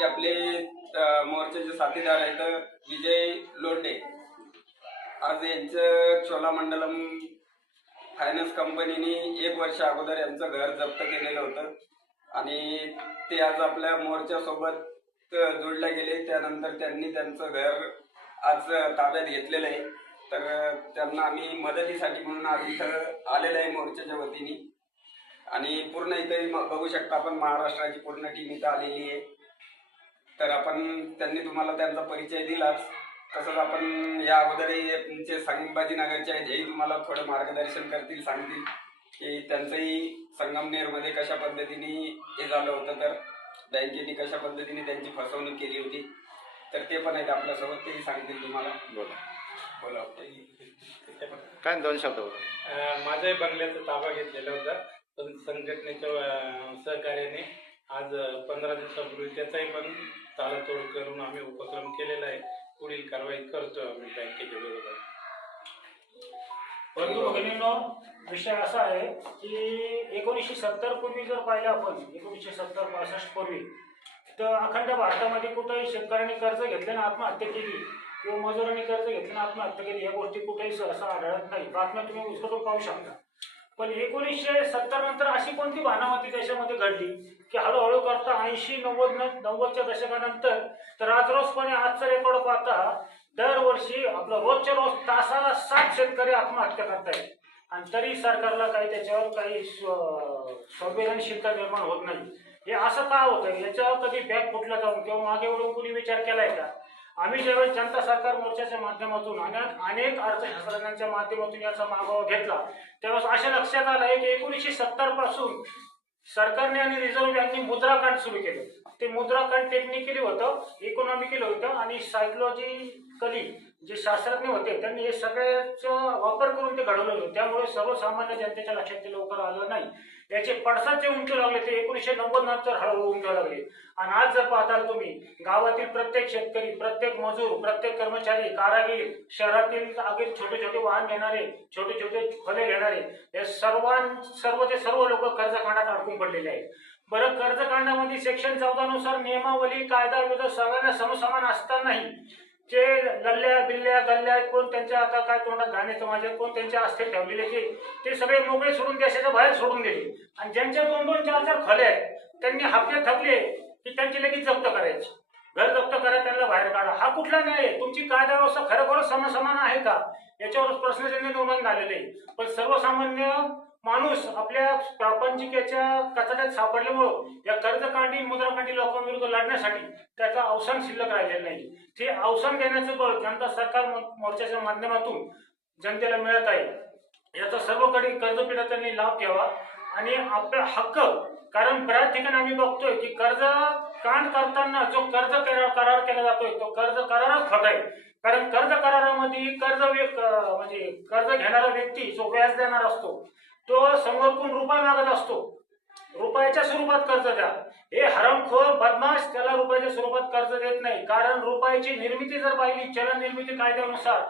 जे आपले मोर्चाचे साथीदार आहेत विजय लोंढे, आज यांचं चोलामंडलम फायनान्स कंपनीने 1 वर्ष अगोदर यांचं घर जप्त केलेलं होतं आणि ते आज आपल्या मोर्चासोबत जोडले गेले। त्यानंतर त्यांनी त्यांचं घर आज ताब्यात घेतलेलं आहे। तर त्यांना आम्ही मदतीसाठी म्हणून आज इथं आलेलं आहे मोर्चाच्या वतीने आणि पूर्ण इथे बघू शकता आपण महाराष्ट्राची पूर्ण टीम इथं आलेली आहे। तर आपण त्यांनी तुम्हाला त्यांचा परिचय दिलाच, तसंच आपण या अगोदरही तुमचे संभाजीनगरचे आहेत हेही तुम्हाला थोडं मार्गदर्शन करतील, सांगतील की त्यांचंही संगमनेरमध्ये कशा पद्धतीने हे झालं होतं, तर बँकेने कशा पद्धतीने त्यांची फसवणूक केली होती, तर ते पण आहेत आपल्यासोबत, तेही सांगतील तुम्हाला। बोला काय 2 शब्द माझ्याही बंगल्याचा ताबा घेतलेला होता, पण संघटनेच्या सहकार्याने आज 15 दिवसापूर्वी त्याचाही पण तालातोड करून आम्ही उपक्रम केलेला आहे। पुढील कारवाई करतो आम्ही बँकेच्या विरोधात। परंतु भगिनींनो, विषय असा आहे की 1970 पूर्वी जर पाहिलं आपण 1970-65 पूर्वी, तर अखंड भारतामध्ये कुठेही शेतकऱ्यांनी कर्ज घेतले ना आत्महत्या केली किंवा मजुरांनी कर्ज घेतले ना आत्महत्या केली, या गोष्टी कुठेही सहसा आढळत नाही। बातम्या तुम्ही उचलून पाहू शकता। पण 1970 नंतर अशी कोणती भानामती देशामध्ये घडली की हळूहळू करता 80-90च्या दशकानंतर तर राजरोसपणे आजचा रेकॉर्ड पाहता दरवर्षी आपलं रोजच्या रोज तासाला 7 शेतकरी आत्महत्या करतायत आणि तरी सरकारला काही त्याच्यावर काही संवेदनशीलता निर्माण होत नाही। हे असं का होतं? याच्यावर कधी बॅग फुटला जाऊन किंवा मागे वळून कुणी विचार केलाय का? आम्ही ज्यावेळेस जनता सरकार मोर्चाच्या माध्यमातून अनेक अर्थशास्त्रज्ञांच्या माध्यमातून याचा मागोवा घेतला, त्यावेळेस अशा लक्षात आलं की 1970 पासून सरकारने आणि रिझर्व्ह बँकेने मुद्राकांड सुरू केलं। ते मुद्राकांड टेक्निकली होतं, इकॉनॉमिकली होतं आणि सायकोलॉजिकली जे शास्त्रज्ञ होते त्यांनी हे सगळ्याचा वापर करून ते घडवलं होतं। त्यामुळे सर्वसामान्य जनतेच्या लक्षात ते लवकर आलं नाही। याचे पडसाद जे उमटू लागले ते 1990 नंतर हळूहळू उमटू लागले आणि आज जर पाहताल तुम्ही गावातील प्रत्येक शेतकरी, प्रत्येक मजूर, प्रत्येक कर्मचारी, कारागीर, शहरातील अगदी छोटे छोटे वाहन घेणारे, छोटे छोटे फळे घेणारे, हे सर्व लोक कर्जकांडात अडकून पडलेले आहेत। बरं, कर्जकांडामध्ये सेक्शन 14 नुसार नियमावली, कायदा विरोध सगळ्यांना समसमान असतानाही जे गल्ल्या बिल्ल्या गल्ल्या कोण त्यांच्या आता काय तोंडात घाण्याचं माझ्या कोण त्यांच्या आस्थेत ठेवलेले ते सगळे मोकळे सोडून देशाच्या बाहेर सोडून गेले आणि ज्यांच्या 2-2, 4-4 खोल्या आहेत त्यांनी हप्ते थकले की त्यांची लगेच जप्त करायची, घर जप्त करा, त्यांना बाहेर काढा। हा कुठला न्याय आहे? तुमची कायदा व्यवस्था खरोखर समसमान आहे का? याच्यावर प्रश्नचिन्ह निर्माण झालेले आहे। पण सर्वसामान्य माणूस आपल्या प्रापंचिकेच्या कचऱ्यात सापडल्यामुळं या कर्जकांडी मुद्राकांडी लोकांविरुद्ध लढण्यासाठी त्याचा अवसान शिल्लक राहिलेलं नाही। ते अवसान देण्याचं बळ जनता सरकार मोर्चाच्या माध्यमातून जनतेला मिळत आहे। याचा सर्वकडे कर्जपीडितांनी लाभ घ्यावा आणि आपला हक्क, कारण बऱ्याच ठिकाणी आम्ही बघतोय की कर्ज कांड करताना जो कर्ज करार केला जातोय तो कर्ज करारच खोटा आहे। कारण कर्ज करारामध्ये म्हणजे कर्ज घेणारा व्यक्ती जो व्याज देणार असतो तो समोरून रुपये मागत असतो, रुपयाच्या स्वरूपात कर्ज द्या। हे हरामखोर बदमाश त्याला रुपयाच्या स्वरूपात कर्ज देत नाही। कारण रुपयाची निर्मिती जर पाहिली चलन निर्मिती कायद्यानुसार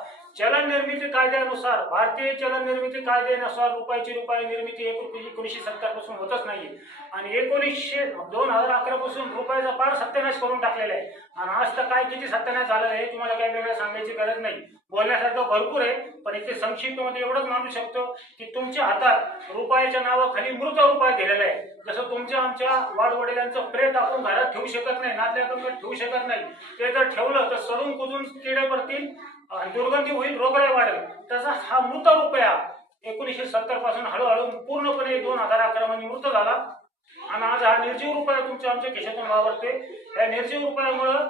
भारतीय चलन निर्मिती कायद्यानुसार रुपयाची निर्मिती 1970 पासून होतच नाही आणि 2011 पासून रुपयाचा पार सत्यानाश करून टाकलेला आहे आणि आज तर काय किती सत्यानाश झालेला आहे तुम्हाला काही वेगळं सांगायची गरज नाही। बोलण्यासारखं भरपूर आहे, पण इथे संक्षिप्तमध्ये एवढंच मानू शकतो की तुमच्या हातात रुपयाच्या नावाखाली मृत रुपया दिलेला आहे। जसं तुमच्या आमच्या वाडवडिलांचं प्रेत आपण घरात ठेवू शकत नाही, नातल्याकडे ठेवू शकत नाही, ते जर ठेवलं तर सडून कुजून किडे पडतील, दुर्गंधी होईल, रोगराई वाढेल। तसा हा मृत रुपया 1970 पासून हळूहळू पूर्णपणे 2011 मध्ये मृत झाला आणि आज हा निर्जीव रुपया तुमच्या आमच्या खिशातून वावरते। या निर्जीव रुपयामुळं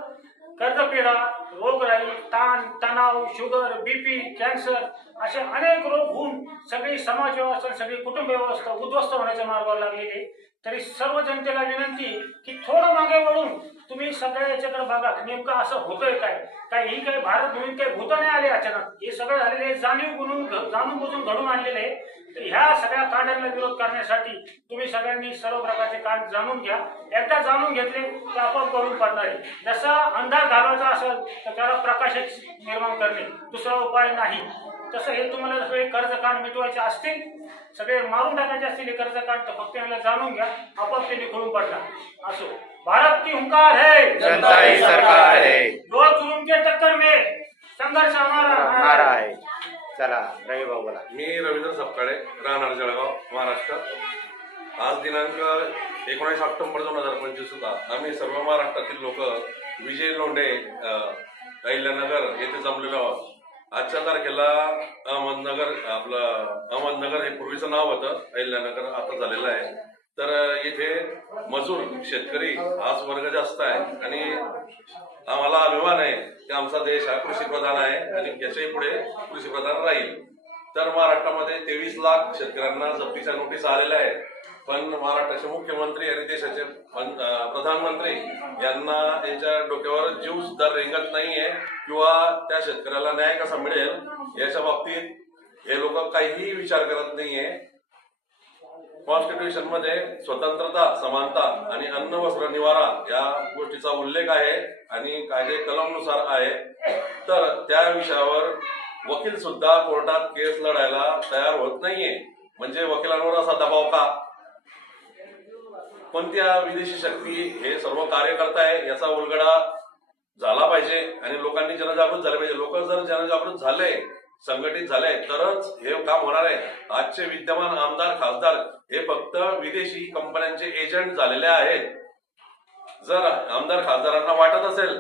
कर्जपिढा, रोगराई, ताण तणाव, शुगर, बीपी, कॅन्सर असे अनेक रोग होऊन सगळी समाज व्यवस्था, सगळी कुटुंब व्यवस्था उद्ध्वस्त होण्याच्या मार्गावर लागलेली आहे। तरी सर्व जनतेला विनंती की थोडं मागे वळून तुम्ही सगळ्या याच्याकडे बघा, नेमकं असं होतंय काय ही काही भारत भूमीत काही भूत नाही आले अचानक, हे सगळं झालेले जाणून बुजून घडून आणलेले आहे। तर ह्या सगळ्या कांडांना विरोध करण्यासाठी तुम्ही सगळ्यांनी सर्व प्रकारचे कांड जाणून घ्या। एकदा जाणून घेतले तर आपण करून पडणार आहे। जसा अंधार घालवायचा असेल तर त्याला प्रकाश निर्माण करणे, दुसरा उपाय नाही। तसं हे तुम्हाला सगळे कर्ज काढ मिटवायचे असतील, सगळे मारून टाकायचे असतील हे कर्ज काढ, तर फक्त याला जाणून घ्या, आपोआप ते निखळून पडणार. असो, भारत की हुंकार है, जनता ही सरकार है, दो जुलूम के टक्कर में संघर्ष हमारा नारा आहे. चला रवी भाऊ बोला. मी रवींद्र सपकाळे, राहणार जळगाव, महाराष्ट्र. आज दिनांक 19 ऑक्टोबर 2025 होता. आम्ही सर्व महाराष्ट्रातील लोक विजय लोंढे अहिल्यानगर येथे जमलेलो आहोत. आजच्या तारखेला अहमदनगर हे पूर्वीचं नाव होतं, अहिल्यानगर आता झालेलं आहे. तर येथे मजूर शेतकरी हाच वर्ग जास्त आहे आणि आम्हाला अभिमान आहे की आमचा देश हा कृषीप्रधान आहे आणि याच्याही पुढे कृषीप्रधान राहील. तर महाराष्ट्रामध्ये 23 लाख शेतकऱ्यांना जप्तीच्या नोटीस आलेल्या आहेत. पण महाराष्ट्राचे मुख्यमंत्री आणि देशाचे प्रधानमंत्री यांना त्यांच्या डोक्यावर जीव सुद्धा रेंगत नाहीये किंवा त्या शेतकऱ्याला न्याय कसा मिळेल याच्या बाबतीत हे लोक काहीही विचार करत नाहीये. कॉन्स्टिट्यूशन मध्ये स्वतंत्रता, समानता आणि अन्न वस्त्र निवारा या गोष्टीचा उल्लेख आहे आणि कायदे कलमनुसार आहे. तर त्या विषयावर वकील सुद्धा कोर्टात केस लढायला तयार होत नाहीये. म्हणजे वकिलांवर असा दबाव का? कोणत्या विदेशी शक्ती हे सर्व कार्य करताय याचा उलगडा झाला पाहिजे आणि लोकांनी जनजागृत झाले पाहिजे. लोक जर जनजागृत झाले, संघटित झाले तरच हे काम होणार आहे. आजचे विद्यमान आमदार, खासदार हे फक्त विदेशी कंपन्यांचे एजंट झालेले आहेत. जर आमदार खासदारांना वाटत असेल